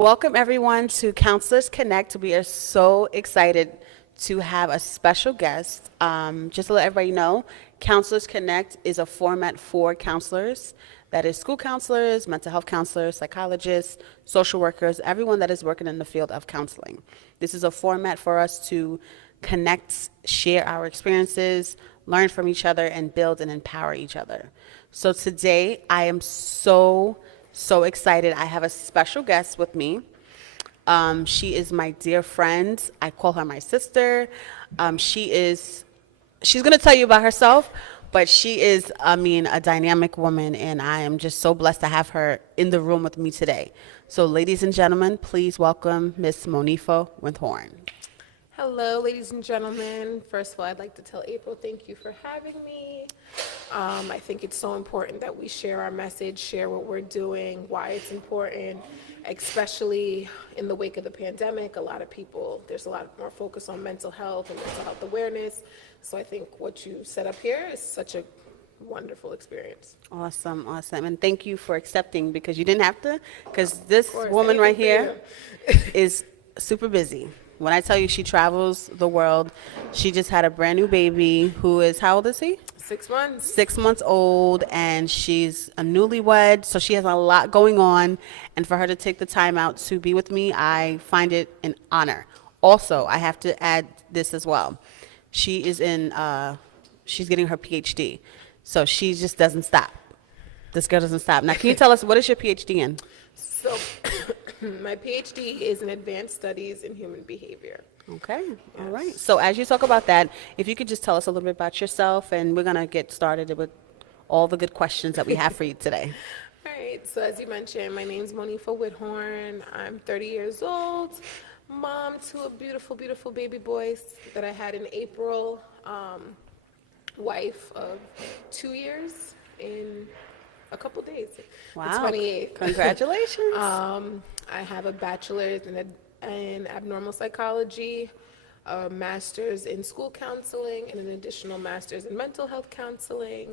Welcome everyone to Counselors Connect. We are so excited to have a special guest. Just to let everybody know, Counselors Connect is a format for counselors. That is school counselors, mental health counselors, psychologists, social workers, everyone that is working in the field of counseling. This is a format for us to connect, share our experiences, learn from each other, and build and empower each other. So today, I am so excited. I have a special guest with me. She is my dear friend. I call her my sister. She's going to tell you about herself, but she is, a dynamic woman, and I am just so blessed to have her in the room with me today. So, ladies and gentlemen, please welcome Miss Monifa Whithorn. Hello, ladies and gentlemen. First of all, I'd like to tell April thank you for having me. I think it's so important that we share our message, share what we're doing, why it's important, especially in the wake of the pandemic. There's a lot more focus on mental health and mental health awareness. So I think what you set up here is such a wonderful experience. Awesome. And thank you for accepting, because you didn't have to, because this woman anything right for here is super busy. When I tell you she travels the world, she just had a brand new baby who is, how old is he? 6 months. 6 months old, and she's a newlywed, so she has a lot going on. And for her to take the time out to be with me, I find it an honor. Also, I have to add this as well. She is she's getting her PhD, so she just doesn't stop. This girl doesn't stop. Now, can you tell us, what is your PhD in? So my PhD is in advanced studies in human behavior. Okay, all right. So as you talk about that, if you could just tell us a little bit about yourself, and we're going to get started with all the good questions that we have for you today. All right, so as you mentioned, my name's Monifa Whithorn. I'm 30 years old, mom to a beautiful, beautiful baby boy that I had in April, wife of 2 years in a couple days. Wow. The 28th. Congratulations. I have a bachelor's in abnormal psychology, a master's in school counseling, and an additional master's in mental health counseling.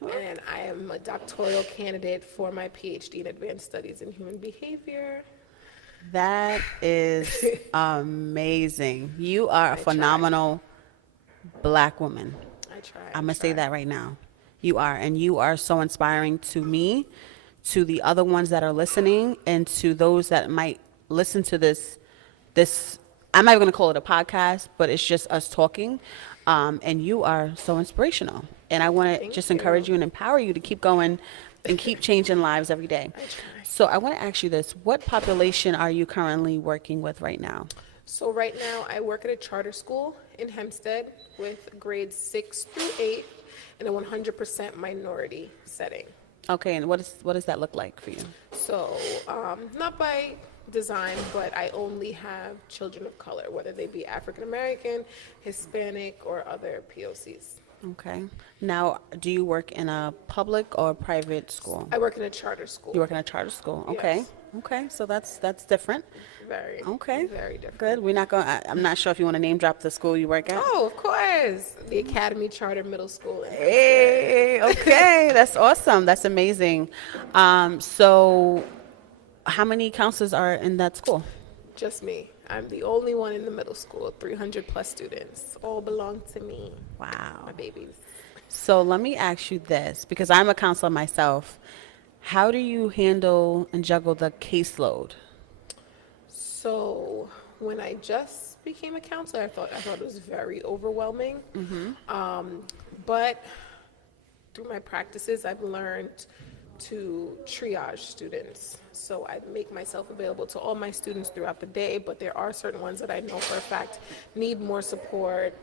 And I am a doctoral candidate for my PhD in advanced studies in human behavior. That is amazing. You are a phenomenal Black woman. I try. I'm going to say that right now. You are, and you are so inspiring to me, to the other ones that are listening, and to those that might listen to this, I'm not even going to call it a podcast, but it's just us talking. And you are so inspirational. And I want to just encourage you and empower you to keep going and keep changing lives every day. I try. So I want to ask you this. What population are you currently working with right now? So right now I work at a charter school in Hempstead with grades 6 through 8 in a 100% minority setting. Okay, and what does that look like for you? So not by design, but I only have children of color, whether they be African American, Hispanic, or other POCs. Okay. Now, do you work in a public or private school? I work in a charter school. You work in a charter school. Okay. Yes. Okay. So that's different. Very. Okay. Very different. Good. I'm not sure if you want to name drop the school you work at. Oh, of course. The Academy Charter Middle School. Hey. Okay. That's awesome. That's amazing. So, how many counselors are in that school? Just me. I'm the only one in the middle school. 300 plus students. All belong to me. Wow. My babies. So let me ask you this, because I'm a counselor myself. How do you handle and juggle the caseload? So when I just became a counselor, I thought it was very overwhelming. But through my practices, I've learned to triage students. So I make myself available to all my students throughout the day, but there are certain ones that I know for a fact need more support,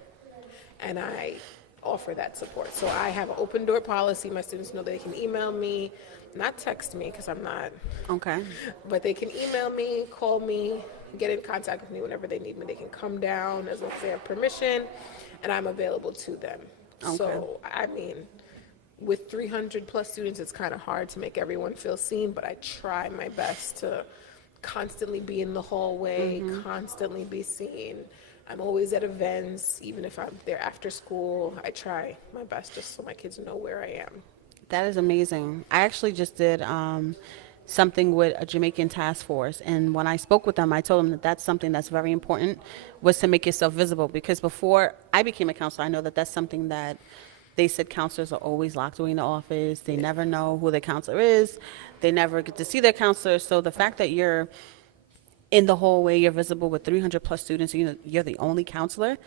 and I offer that support. So I have an open door policy. My students know they can email me, not text me because I'm not. Okay. But they can email me, call me, get in contact with me whenever they need me. They can come down as long as they have permission, and I'm available to them. Okay. So, I mean, with 300 plus students, it's kind of hard to make everyone feel seen, but I try my best to constantly be in the hallway, constantly be seen. I'm always at events, even if I'm there after school. I try my best just so my kids know where I am. That is amazing. I actually just did something with a Jamaican task force. And when I spoke with them, I told them that that's something that's very important, was to make yourself visible. Because before I became a counselor, I know that that's something that they said counselors are always locked away in the office. They never know who their counselor is. They never get to see their counselor. So the fact that you're in the hallway, you're visible with 300 plus students, you're the only counselor,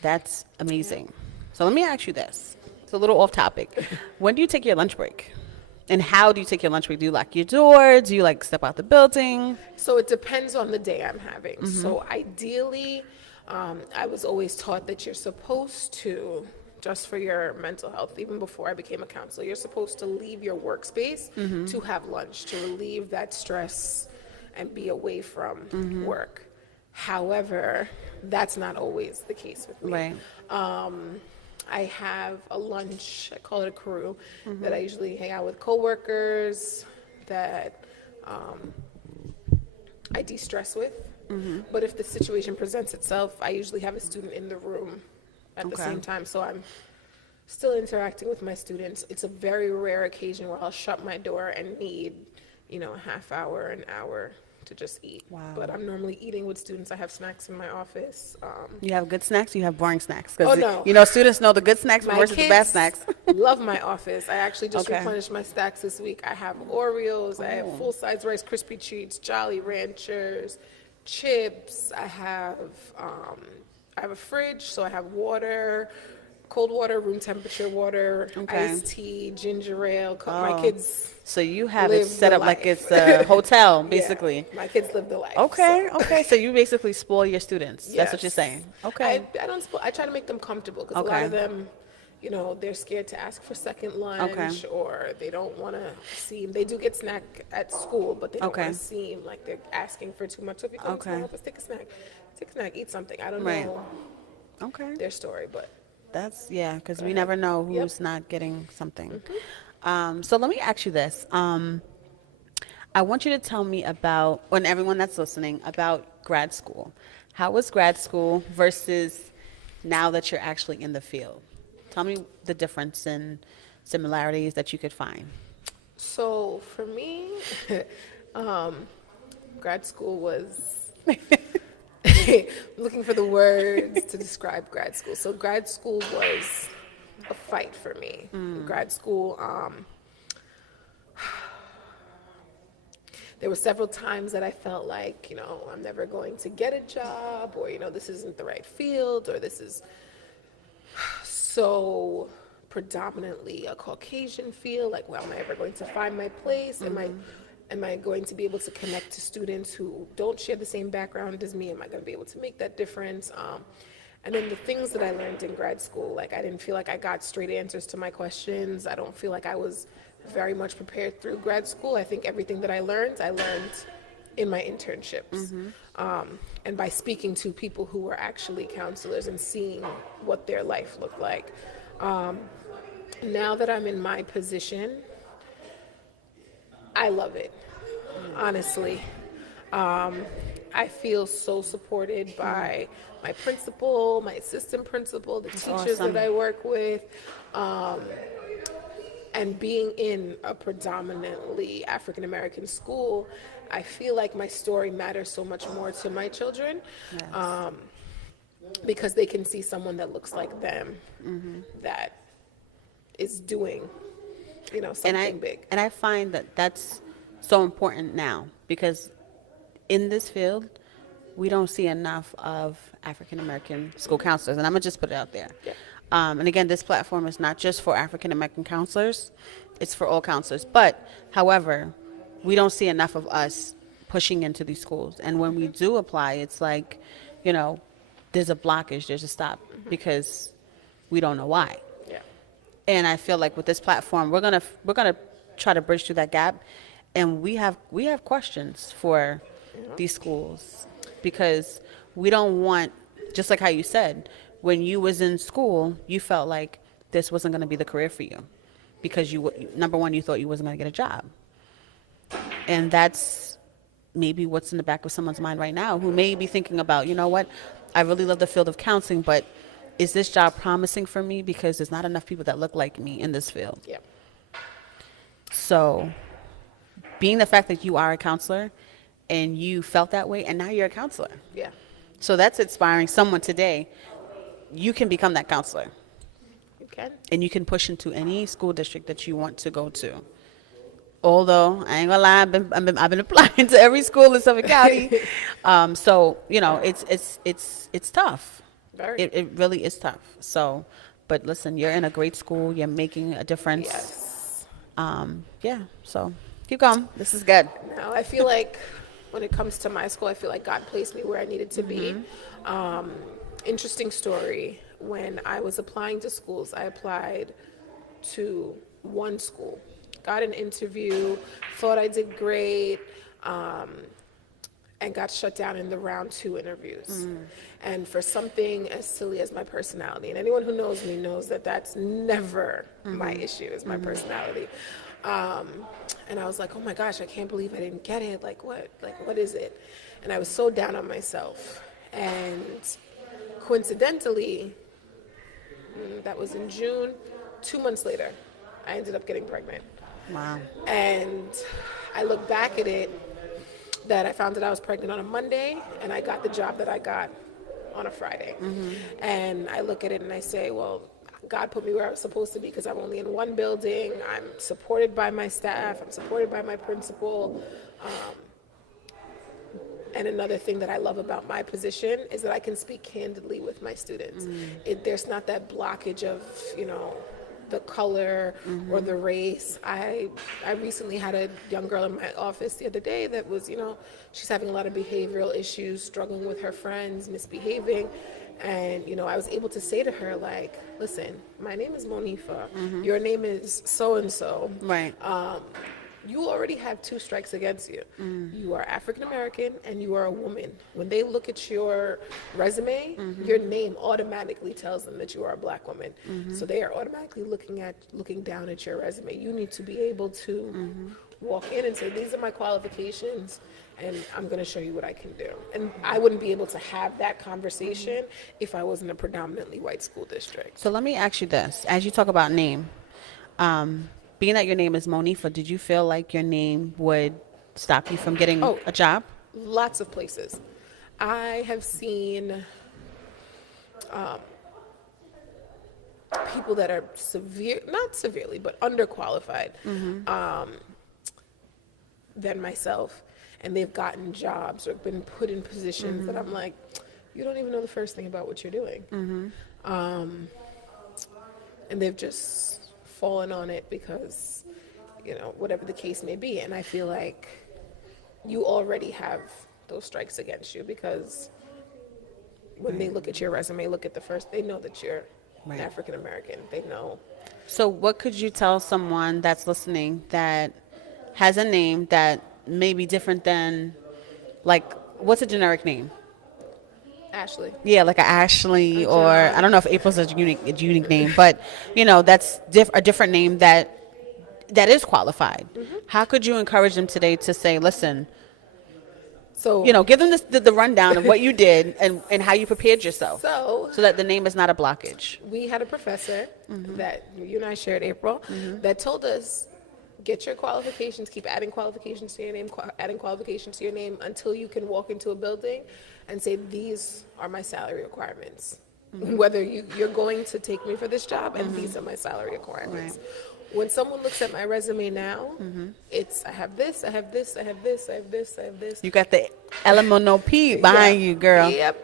that's amazing. So let me ask you this. It's a little off topic. When do you take your lunch break? And how do you take your lunch break? Do you lock your door? Do you like step out the building? So it depends on the day I'm having. So ideally, I was always taught that you're supposed to, just for your mental health, even before I became a counselor, you're supposed to leave your workspace to have lunch, to relieve that stress and be away from work. However, that's not always the case with me. Right. I have a lunch, I call it a crew, that I usually hang out with coworkers that I de-stress with. But if the situation presents itself, I usually have a student in the room at the same time. So I'm still interacting with my students. It's a very rare occasion where I'll shut my door and need, a half hour, an hour to just eat. Wow. But I'm normally eating with students. I have snacks in my office. You have good snacks, you have boring snacks. Oh, no. Students know the good snacks My versus the bad snacks. love my office. I actually just Okay. replenished my stacks this week. I have Oreos. I have full-size Rice Krispie treats, Jolly Ranchers, chips. I have a fridge, so I have water, cold water, room temperature water, iced tea, ginger ale. My kids So you have live it set the up like life. it's a hotel, Yeah, basically. my kids live the life. Okay, so. okay. So you basically spoil your students. That's what you're Yes. saying. Okay. I don't. I try to make them comfortable because a lot Okay. of them, they're scared to ask for second lunch, or they don't want to seem. They do get snack at school, but they don't want to seem like they're asking for too much. So if you come to my office, take a snack, eat something. I don't Right. know Okay. their story, but That's, because we never know who's not getting something. Mm-hmm. So let me ask you this. I want you to tell me about, and everyone that's listening, about grad school. How was grad school versus now that you're actually in the field? Tell me the difference and similarities that you could find. So for me, grad school was looking for the words to describe grad school. So grad school was a fight for me. Grad school, there were several times that I felt like, I'm never going to get a job, or, this isn't the right field, or this is so predominantly a Caucasian field. Like, well, am I ever going to find my place? Am I going to be able to connect to students who don't share the same background as me? Am I going to be able to make that difference? And then the things that I learned in grad school, like I didn't feel like I got straight answers to my questions. I don't feel like I was very much prepared through grad school. I think everything that I learned in my internships. And by speaking to people who were actually counselors and seeing what their life looked like. Now that I'm in my position, I love it, honestly. I feel so supported by my principal, my assistant principal, the teachers that I work with, and being in a predominantly African American school, I feel like my story matters so much more to my children, because they can see someone that looks like them, that is doing, something big. And I find that that's so important now, because in this field, we don't see enough of African American school counselors, and I'm gonna just put it out there. Yeah. And again, this platform is not just for African American counselors; it's for all counselors. But, however, we don't see enough of us pushing into these schools, and when we do apply, it's like, there's a blockage, there's a stop, because we don't know why. Yeah. And I feel like with this platform, we're gonna try to bridge through that gap, and we have questions for these schools, because we don't want, just like how you said, when you was in school, you felt like this wasn't going to be the career for you, because number one, you thought you wasn't going to get a job, and that's maybe what's in the back of someone's mind right now, who may be thinking about, what, I really love the field of counseling, but is this job promising for me, because there's not enough people that look like me in this field. Yeah. So being the fact that you are a counselor and you felt that way, and now you're a counselor. Yeah. So that's inspiring someone today. You can become that counselor, You can. and you can push into any school district that you want to go to. Although I ain't gonna lie, I've been applying to every school in Suffolk County. So you know, it's tough. Very. It really is tough. So, but listen, you're in a great school. You're making a difference. Yes. Yeah. So keep going. This is good. Now, I feel like when it comes to my school, I feel like God placed me where I needed to be. Interesting story. When I was applying to schools, I applied to one school, got an interview, thought I did great, and got shut down in the round 2 interviews. And for something as silly as my personality, and anyone who knows me knows that that's never my issue, is my personality. And I was like, oh my gosh, I can't believe I didn't get it. Like what is it? And I was so down on myself. And coincidentally, that was in June, 2 months later, I ended up getting pregnant. Wow. And I look back at it, that I found that I was pregnant on a Monday, and I got the job that I got on a Friday. And I look at it and I say, well, God put me where I was supposed to be, because I'm only in one building. I'm supported by my staff. I'm supported by my principal. And another thing that I love about my position is that I can speak candidly with my students. There's not that blockage of, the color or the race. I recently had a young girl in my office the other day that was, she's having a lot of behavioral issues, struggling with her friends, misbehaving. And, I was able to say to her, like, listen, my name is Monifa. Your name is so-and-so. Right. You already have 2 strikes against you. You are African American and you are a woman. When they look at your resume, your name automatically tells them that you are a black woman. So they are automatically looking down at your resume. You need to be able to walk in and say, these are my qualifications, and I'm going to show you what I can do. And I wouldn't be able to have that conversation if I was in a predominantly white school district. So let me ask you this: as you talk about name, being that your name is Monifa, did you feel like your name would stop you from getting a job? Lots of places. I have seen people that are not severely, but underqualified than myself, and they've gotten jobs or been put in positions that I'm like, you don't even know the first thing about what you're doing. And they've just fallen on it because, whatever the case may be. And I feel like you already have those strikes against you, because when they look at your resume, they know that you're African American. They know. So what could you tell someone that's listening that has a name that may be different than, like, what's a generic name? Ashley. Yeah, like a Ashley, or I don't know if April's a unique name, but that's a different name that is qualified. How could you encourage them today to say, listen, so give them the rundown of what you did and how you prepared yourself, so that the name is not a blockage? We had a professor that you and I shared, April, that told us, get your qualifications, keep adding qualifications to your name, adding qualifications to your name until you can walk into a building and say, these are my salary requirements. Whether you're going to take me for this job, and these are my salary requirements. Right. When someone looks at my resume now, it's, I have this, I have this, I have this, I have this, I have this. You got the LMNOP behind you, girl. Yep.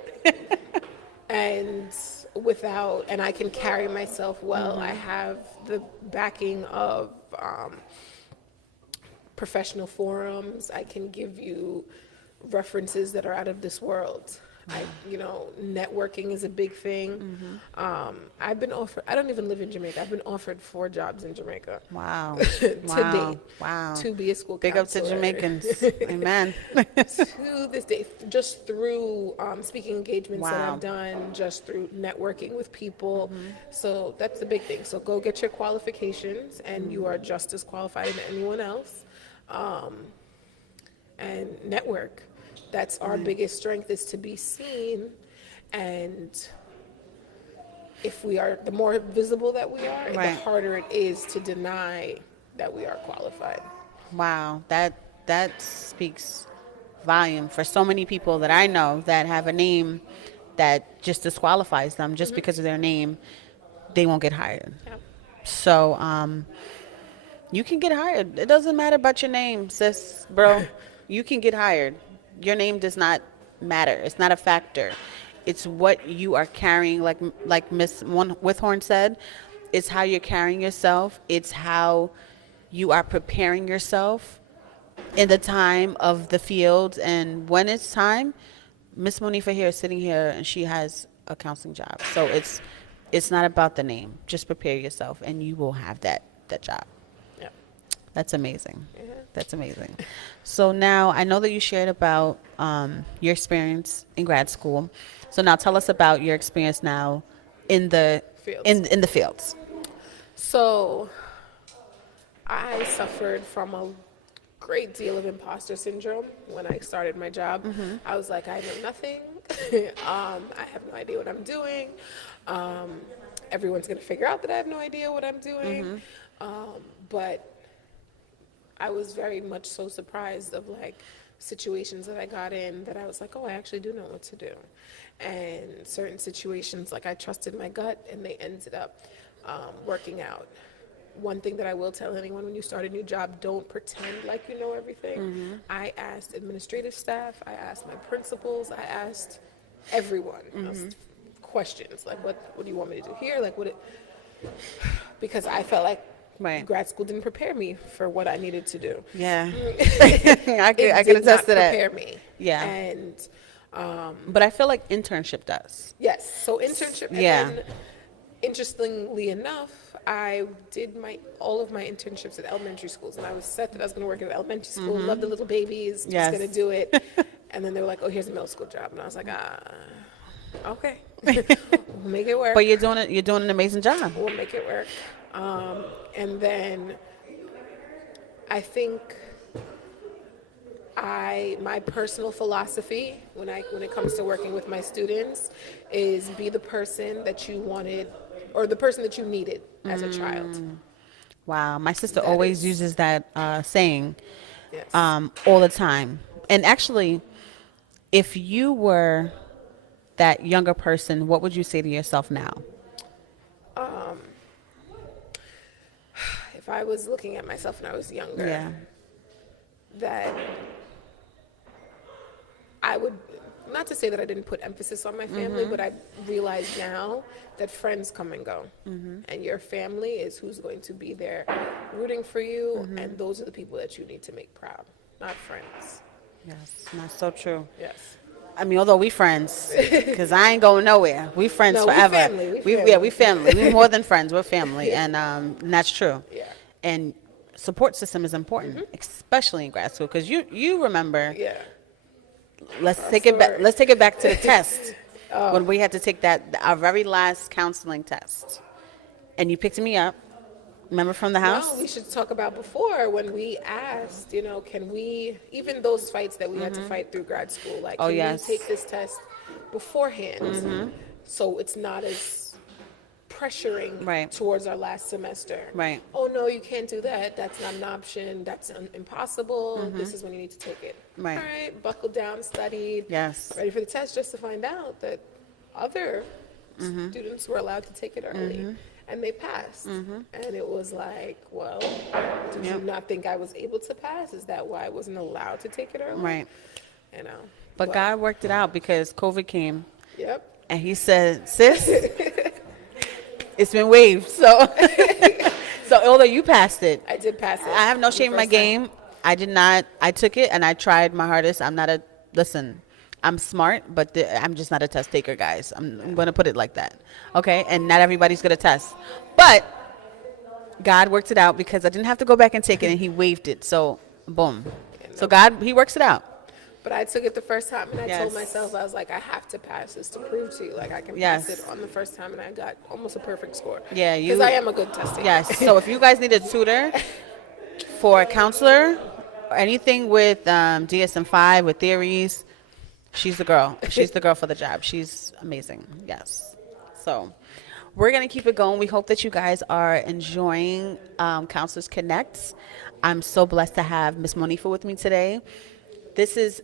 And I can carry myself well. I have the backing of professional forums. I can give you references that are out of this world. Networking is a big thing. I've been offered, I don't even live in Jamaica. I've been offered 4 jobs in Jamaica. Wow. To date. Wow. To be a school Big counselor. up to Jamaicans. Amen. To this day, just through speaking engagements that Wow. I've done, just through networking with people. So that's the big thing. So go get your qualifications, and you are just as qualified as anyone else. And network. That's our biggest strength, is to be seen. And if we are, the more visible that we are, the harder it is to deny that we are qualified. Wow, that that speaks volume for so many people that I know that have a name that just disqualifies them just because of their name. They won't get hired. Yeah. So you can get hired. It doesn't matter about your name, sis, bro. You can get hired. Your name does not matter. It's not a factor. It's what you are carrying, like Miss Whithorn said. It's how you're carrying yourself. It's how you are preparing yourself in the time of the field. And when it's time, Miss Monifa here is sitting here and she has a counseling job. So it's not about the name. Just prepare yourself and you will have that job. Yeah. That's amazing. Yeah. That's amazing. So now I know that you shared about your experience in grad school. So now tell us about your experience now in the Fields. in the fields. So I suffered from a great deal of imposter syndrome when I started my job. I was like, I know nothing. I have no idea what I'm doing. Everyone's going to figure out that I have no idea what I'm doing. But I was very much so surprised of like situations that I got in that I was like, oh, I actually do know what to do. And certain situations, like I trusted my gut and they ended up working out. One thing that I will tell anyone when you start a new job, don't pretend like you know everything. I asked administrative staff, I asked my principals, I asked everyone questions like, what do you want me to do here? Like because I felt like grad school didn't prepare me for what I needed to do. Yeah. I can attest to that. Prepare me. Yeah. And but I feel like internship does. yes, so internship. And then, interestingly enough, I did all of my internships at elementary schools, and I was set that I was going to work at elementary school. Love the little babies, just going to do it. And then they were like, "Oh, here's a middle school job," and I was like, okay, we'll make it work. But you're doing an amazing job. We'll make it work. And then I think my personal philosophy when it comes to working with my students is be the person that you wanted or the person that you needed as a child. Wow, my sister always uses that saying Yes. all the time. And actually, if you were that younger person, what would you say to yourself now? If I was looking at myself when I was younger, that I would, not to say that I didn't put emphasis on my family, but I realize now that friends come and go. And your family is who's going to be there rooting for you, and those are the people that you need to make proud, not friends. Yes, that's so true. Yes. I mean, although we friends, because I ain't going nowhere. We friends No, forever. we family. We family. We're more than friends. We're family, and that's true. Yeah. And support system is important, especially in grad school, because you remember. Yeah. Let's take it back. Let's take it back to the test when we had to take our very last counseling test, and you picked me up. Remember from the house? No, we should talk about before when we asked, can we, even those fights that we had to fight through grad school, like, can we take this test beforehand so it's not as pressuring towards our last semester? Right. Oh, no, you can't do that. That's not an option. That's impossible. This is when you need to take it. Right. All right, buckled down, studied, ready for the test, just to find out that other students were allowed to take it early. And they passed. And it was like, well, did you not think I was able to pass? Is that why I wasn't allowed to take it early? Right. But God worked it out because COVID came. Yep. And he said, sis, it's been waived. So although you passed it. I did pass it. I have no shame in my game. I did not. I took it and I tried my hardest. Listen, I'm smart, but I'm just not a test taker, guys. I'm going to put it like that. Okay? And not everybody's going to test. But God worked it out because I didn't have to go back and take it, and he waived it. So, boom. So God, he works it out. But I took it the first time, and I told myself, I was like, I have to pass this to prove to you. Like, I can pass it on the first time, and I got almost a perfect score. Yeah. Because I am a good test taker. Yes. So if you guys need a tutor for a counselor, or anything with DSM-5, with theories, she's the girl. She's the girl for the job. She's amazing. Yes. So, we're going to keep it going. We hope that you guys are enjoying Counselors Connect. I'm so blessed to have Miss Monifa with me today. This is,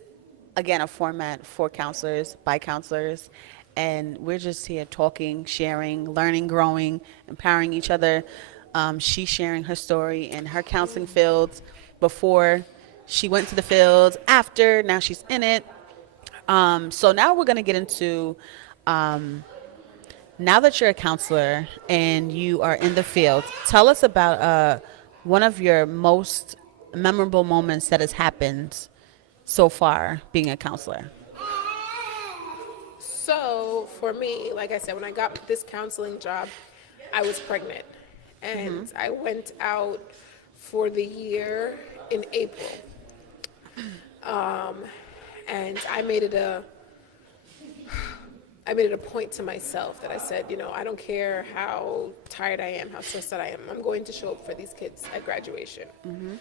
again, a format for counselors, by counselors, and we're just here talking, sharing, learning, growing, empowering each other. She's sharing her story in her counseling fields before she went to the fields, after, now she's in it. So now we're going to get into, now that you're a counselor and you are in the field, tell us about one of your most memorable moments that has happened so far being a counselor. So for me, like I said, when I got this counseling job, I was pregnant. And I went out for the year in April. And I made it a point to myself that I said, I don't care how tired I am, how stressed out I am. I'm going to show up for these kids at graduation. And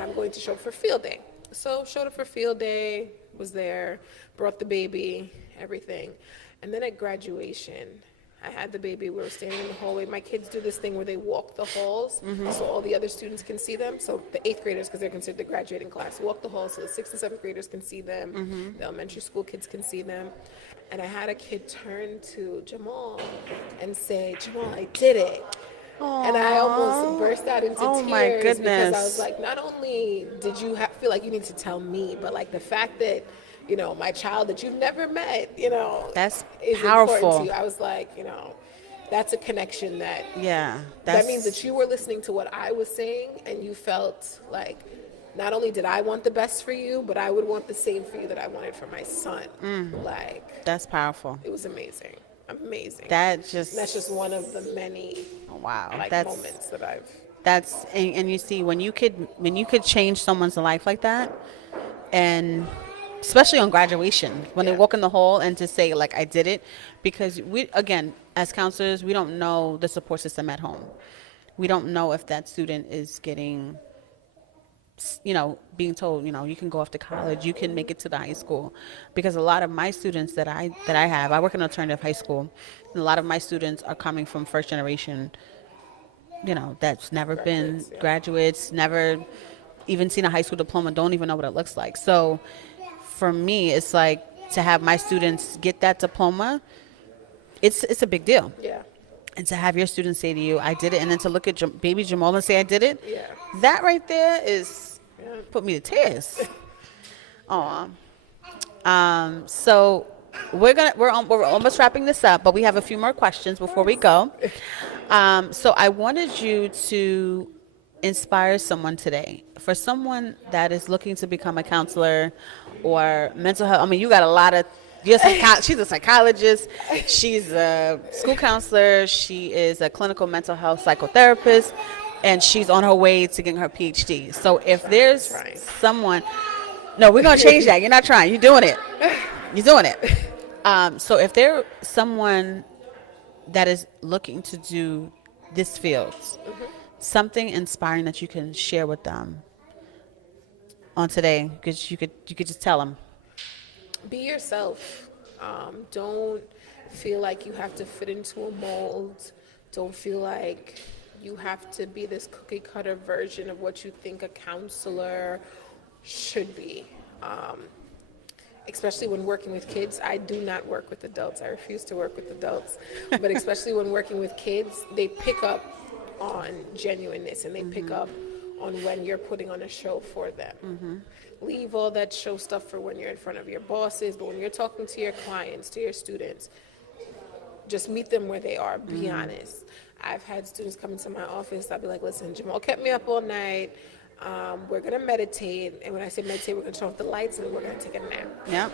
I'm going to show up for field day. So showed up for field day, was there, brought the baby, everything. And then at graduation, I had the baby, we were standing in the hallway. My kids do this thing where they walk the halls so all the other students can see them. So the 8th graders, because they're considered the graduating class, walk the halls so the 6th and 7th graders can see them. The elementary school kids can see them. And I had a kid turn to Jamal and say, Jamal, I did it. Aww. And I almost burst out into tears my goodness. Because I was like, not only did you feel like you need to tell me, but like the fact that, my child that you've never met, that's is powerful. Important to you. I was like, that's a connection that that means that you were listening to what I was saying and you felt like not only did I want the best for you, but I would want the same for you that I wanted for my son. Like, that's powerful. It was amazing. That's just one of the many moments that I've and you see when you could change someone's life like that, and especially on graduation when they walk in the hall and to say like I did it, because we, again, as counselors, we don't know the support system at home. We don't know if that student is getting, being told, you can go off to college, you can make it to the high school. Because a lot of my students that I have, I work in alternative high school, and a lot of my students are coming from first generation, that's never been graduates, never even seen a high school diploma, don't even know what it looks like. So for me, it's like to have my students get that diploma, it's a big deal. Yeah. And to have your students say to you, I did it, and then to look at baby Jamal and say, I did it, yeah, that right there is put me to tears. Aw. So we're almost wrapping this up, but we have a few more questions before we go. So I wanted you to inspire someone today. For someone that is looking to become a counselor or mental health, I mean, you got a lot of, she's a psychologist, she's a school counselor, she is a clinical mental health psychotherapist, and she's on her way to getting her PhD. So if there's someone, no, we're going to change that. You're not trying, you're doing it. You're doing it. So if there's someone that is looking to do this field, something inspiring that you can share with them on today, because you could just tell them. Be yourself. Don't feel like you have to fit into a mold. Don't feel like you have to be this cookie cutter version of what you think a counselor should be. Especially when working with kids. I do not work with adults. I refuse to work with adults. But especially when working with kids, they pick up on genuineness, and they pick up on when you're putting on a show for them. Leave all that show stuff for when you're in front of your bosses, but when you're talking to your clients, to your students, just meet them where they are. Be honest. I've had students come into my office. I'll be like, listen, Jamal kept me up all night. We're going to meditate. And when I say meditate, we're going to turn off the lights and we're going to take a nap. Yeah.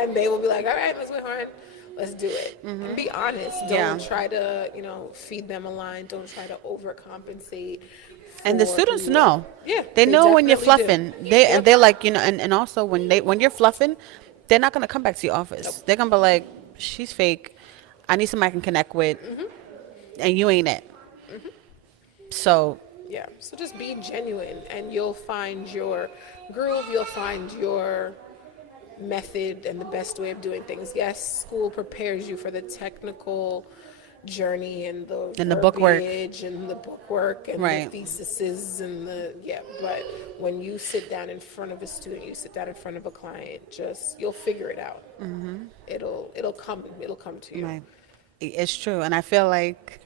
And they will be like, all right, Ms. Whithorn, let's do it. And be honest. Don't try to, feed them a line. Don't try to overcompensate. And the students know. Yeah. They know when you're definitely fluffing. do. And they're like, and also when you're fluffing, they're not going to come back to your office. Nope. They're going to be like, she's fake. I need somebody I can connect with. And you ain't it. So. Yeah. So just be genuine, and you'll find your groove. You'll find your method and the best way of doing things. Yes, school prepares you for the technical journey and the book work. verbiage and the bookwork and Right. the theses and but when you sit down in front of a student, you sit down in front of a client, you'll figure it out. It'll come to you. Right. It's true. And I feel like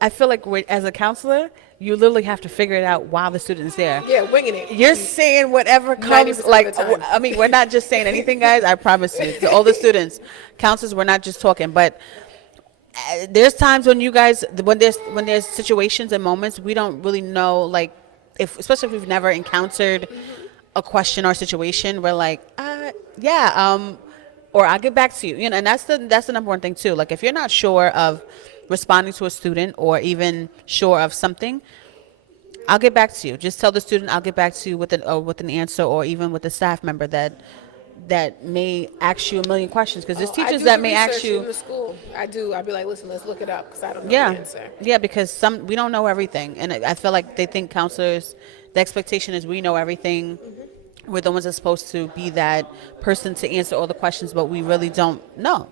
as a counselor, you literally have to figure it out while the student's there. Yeah, winging it. You're saying whatever 90% comes, of like, the time. I mean, we're not just saying anything, guys. I promise you. To all the students, counselors, we're not just talking. But there's times when when there's situations and moments we don't really know, like, especially if we've never encountered a question or situation, we're like, or I'll get back to you. You know, and that's the number one thing too. Like, if you're not sure of responding to a student or even sure of something, I'll get back to you. Just tell the student I'll get back to you with an answer, or even with a staff member that may ask you a million questions, because there's teachers that may ask you. In the school, I'd be like, listen, let's look it up, because I don't know the answer. Yeah, because we don't know everything, and I feel like they think counselors, the expectation is we know everything. We're the ones that's supposed to be that person to answer all the questions, but we really don't know.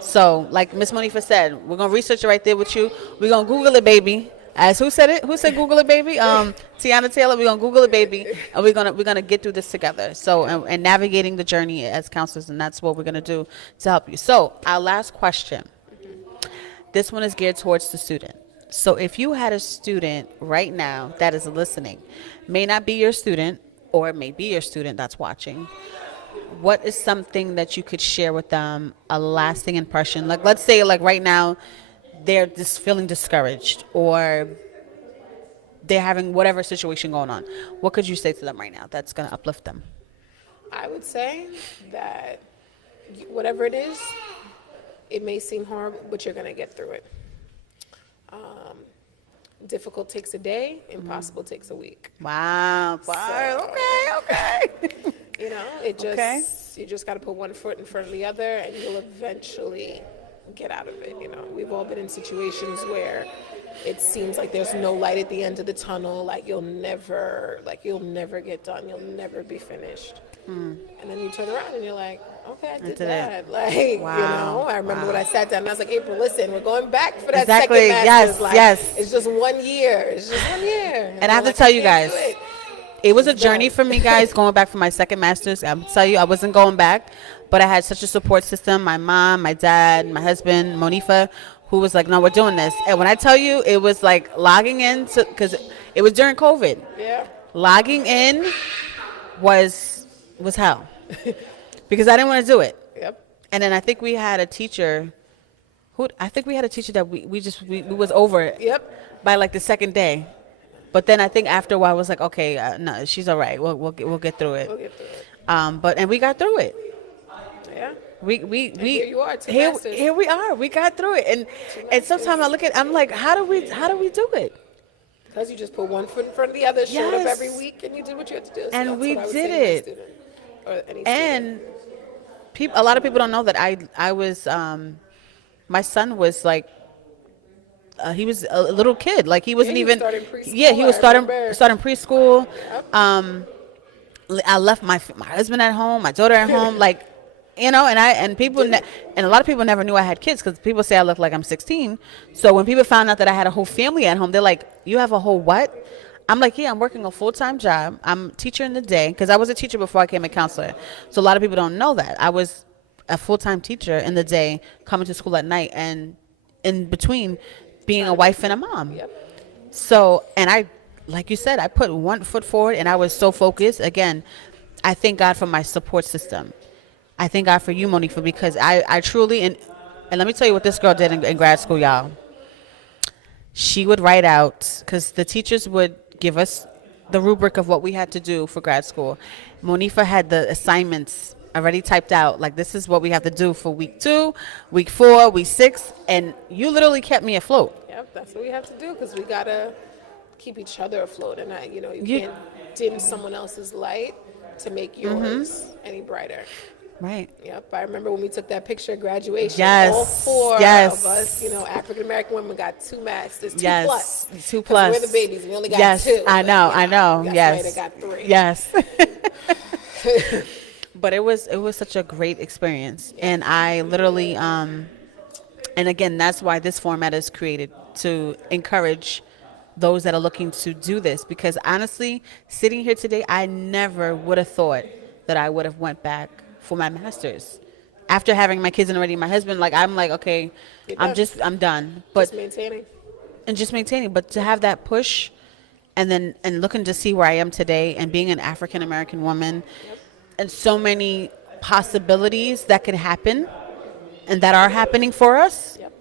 So, like Miss Monifa said, we're gonna research it right there with you. We're gonna Google it, baby. As who said it? Who said Google it, baby? Tiana Taylor. We're gonna Google it, baby, and we're gonna get through this together. So, and navigating the journey as counselors, and that's what we're gonna do to help you. So, our last question. This one is geared towards the student. So, if you had a student right now that is listening, may not be your student, or it may be your student that's watching, what is something that you could share with them, a lasting impression? Like, let's say, like, right now, they're just feeling discouraged, or they're having whatever situation going on. What could you say to them right now that's going to uplift them? I would say that whatever it is, it may seem hard, but you're going to get through it. Difficult takes a day, impossible takes a week. Wow. Okay. You know, you just got to put one foot in front of the other, and you'll eventually get out of it. You know, we've all been in situations where it seems like there's no light at the end of the tunnel, like you'll never get done, you'll never be finished. And then you turn around and you're like, okay, I did that. Like, wow. You know, I remember when I sat down and I was like, April, listen, we're going back for that Exactly. second master's. Yes. It's just 1 year. It's just 1 year. And I have to tell you guys, it was a journey for me, guys, going back for my second master's. I'll tell you, I wasn't going back, but I had such a support system. My mom, my dad, my husband, Monifa, who was like, no, we're doing this. And when I tell you, it was like logging in, because it was during COVID. Yeah. Logging in was hell, because I didn't want to do it. Yep. And then I think we had a teacher that we was over it. Yep. By like the second day. But then I think after a while I was like, okay, no, she's all right. We'll get through it. We'll get through it. And we got through it. Yeah. We here you are, here we are. We got through it. And sometimes I'm like, how do we do it? Because you just put one foot in front of the other, showed up Yes. every week, and you did what you had to do. So And that's we what I would did say to my it. student, or any And student. a lot of people don't know that I was my son was like he was a little kid, like he wasn't he was even starting preschool, he was I starting remember. preschool. Yep. I left my husband at home, my daughter at home, like, you know, and people and a lot of people never knew I had kids, because people say I look like I'm 16. So when people found out that I had a whole family at home, they're like, you have a whole what? I'm like, yeah, I'm working a full-time job. I'm a teacher in the day, because I was a teacher before I became a counselor. So a lot of people don't know that. I was a full-time teacher in the day, coming to school at night, and in between being a wife and a mom. Yep. So, and I, like you said, I put one foot forward, and I was so focused. Again, I thank God for my support system. I thank God for you, Monifa, because I truly, and let me tell you what this girl did in grad school, y'all. She would write out, because the teachers would give us the rubric of what we had to do for grad school. Monifa had the assignments already typed out, like, this is what we have to do for week 2, week 4, week 6, and you literally kept me afloat. Yep, that's what we have to do, because we got to keep each other afloat, and you can't dim someone else's light to make yours any brighter. Right. Yep, I remember when we took that picture at graduation. Yes. All 4 Yes. of us, African American women got 2 masters, 2 Yes. plus. 2 plus. We're the babies. We only got yes. 2. I know. That's Yes. why they got 3. Yes. But it was such a great experience, and I literally and again, that's why this format is created, to encourage those that are looking to do this, because honestly, sitting here today, I never would have thought that I would have went back for my master's after having my kids and already my husband. Like, I'm like, okay, I'm done. But Just maintaining. But to have that push, and looking to see where I am today, and being an African American woman, and so many possibilities that could happen and that are happening for us. Yep.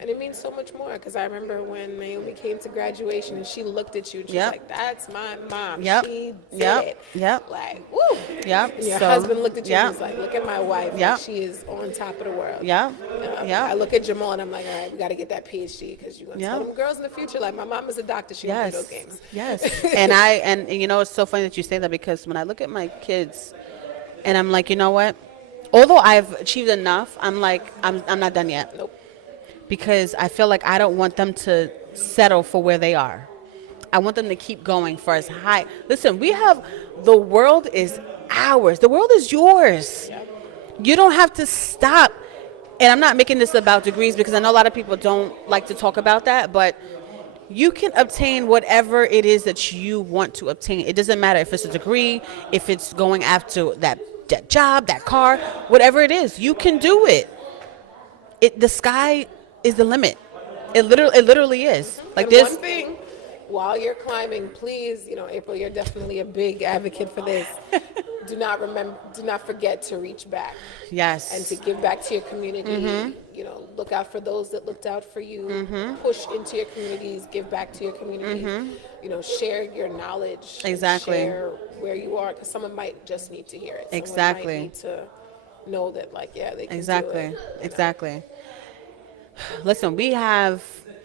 And it means so much more, because I remember when Naomi came to graduation and she looked at you and she's like, that's my mom. Yep. She did it. Yep. Like, woo. Yep. And your husband looked at you and was like, look at my wife. Yep. Like, she is on top of the world. Yep. I look at Jamal and I'm like, all right, we got to get that PhD, because you're going to tell them girls in the future, like, my mom is a doctor. She don't play those games. Yes. and you know, it's so funny that you say that, because when I look at my kids and I'm like, you know what? Although I've achieved enough, I'm like, I'm not done yet. Nope. Because I feel like I don't want them to settle for where they are. I want them to keep going for as high. Listen, the world is ours. The world is yours. Yep. You don't have to stop. And I'm not making this about degrees, because I know a lot of people don't like to talk about that, but you can obtain whatever it is that you want to obtain. It doesn't matter if it's a degree, if it's going after that job, that car, whatever it is, you can do it. The sky is the limit. It literally is. Like, and this one thing, while you're climbing, please, April, you're definitely a big advocate for this. Do not forget to reach back. Yes. And to give back to your community. Look out for those that looked out for you. Push into your communities, give back to your community. Share your knowledge. Exactly. Share where you are, because someone might just need to hear it. Exactly. Someone might need to know that, like, yeah, they can Exactly. do it. Exactly. Listen, we have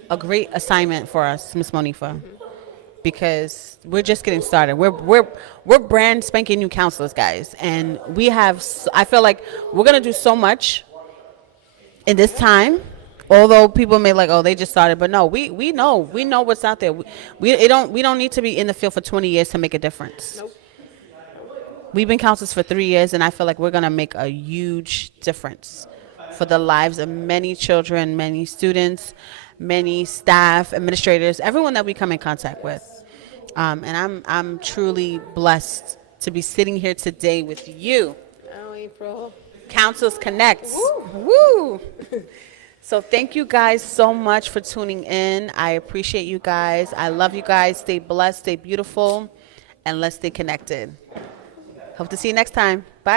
a great assignment for us, Miss Monifa, because we're just getting started. We're brand spanking new counselors, guys, and I feel like we're gonna do so much in this time. Although people may like, oh, they just started, but no, we know what's out there. We don't need to be in the field for 20 years to make a difference. Nope. We've been counselors for 3 years, and I feel like we're gonna make a huge difference for the lives of many children, many students, many staff, administrators, everyone that we come in contact with. And I'm truly blessed to be sitting here today with you. Oh, April. Counselors Connect. Woo. Woo. So thank you guys so much for tuning in. I appreciate you guys. I love you guys. Stay blessed, stay beautiful, and let's stay connected. Hope to see you next time. Bye.